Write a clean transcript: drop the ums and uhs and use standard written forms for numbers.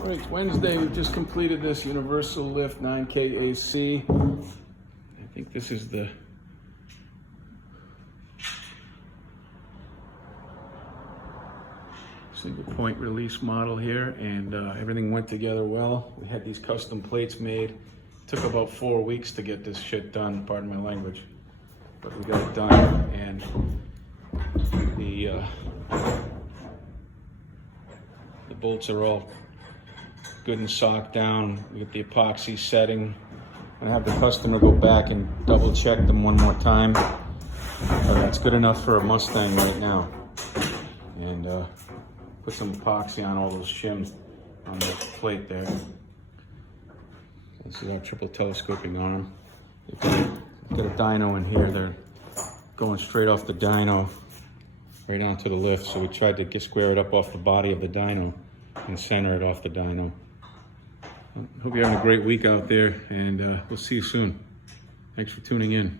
All right, it's Wednesday. We've just completed this Universal Lift 9K AC. I think this is the single point release model here, and everything went together well. We had these custom plates made. Took about 4 weeks to get this shit done, pardon my language, but we got it done. And the bolts are all good and socked down. We get the epoxy setting. I have the customer go back and double check them one more time. That's good enough for a Mustang right now. And put some epoxy on all those shims on the plate there. This is our triple telescoping arm. We've got a dyno in here. They're going straight off the dyno right onto the lift. So we tried to square it up off the body of the dyno and center it off the dyno. Hope you're having a great week out there, and we'll see you soon. Thanks for tuning in.